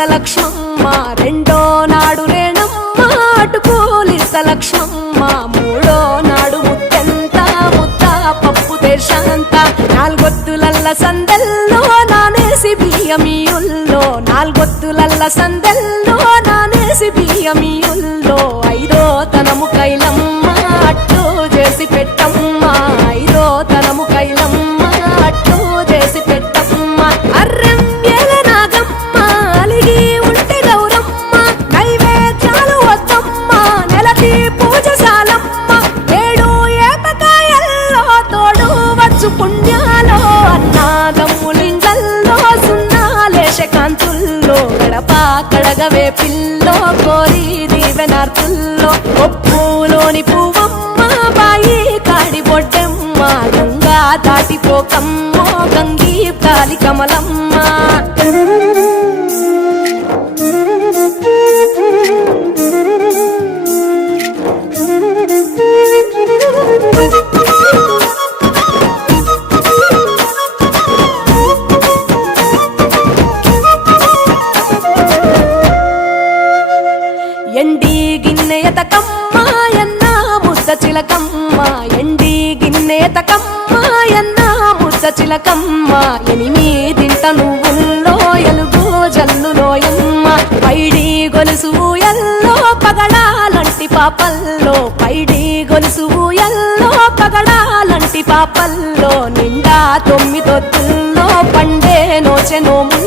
పోలిస్త లక్ష్మమ్మ రెండో నాడు రేణమ్మ అటు లక్ష్మమ్మ మూడో నాడు ముత్తెంత ముత్త పప్పు దేశంత నాలుగొత్తులల్ల సందెల్లో నానేసి బియ్యమియుల్లో నాలుగొత్తులల్ల సందెల్లో నానేసి బియ్యమియుల్లో ఒప్పులోని పువ్వమ్మ బాయి కాడి బొడ్డమ్మ గంగా దాటిపోకమ్మ గంగీ కాలి కమలమ్మ. చిలకమ్మ ఎండి గిన్నెయతకమ్మ ఎన్న ముద్ద చిలకమ్మ ఎనిమిదింట నువ్వుల్లో ఎలుగు జల్లులోయమ్మ పైడి గొలుసు ఎల్లో పగడాలంటి పాపల్లో పైడి గొలుసు ఎల్లో పగడాలంటి పాపల్లో నిండా తొమ్మిదొత్తుల్లో పండే నోచె నోము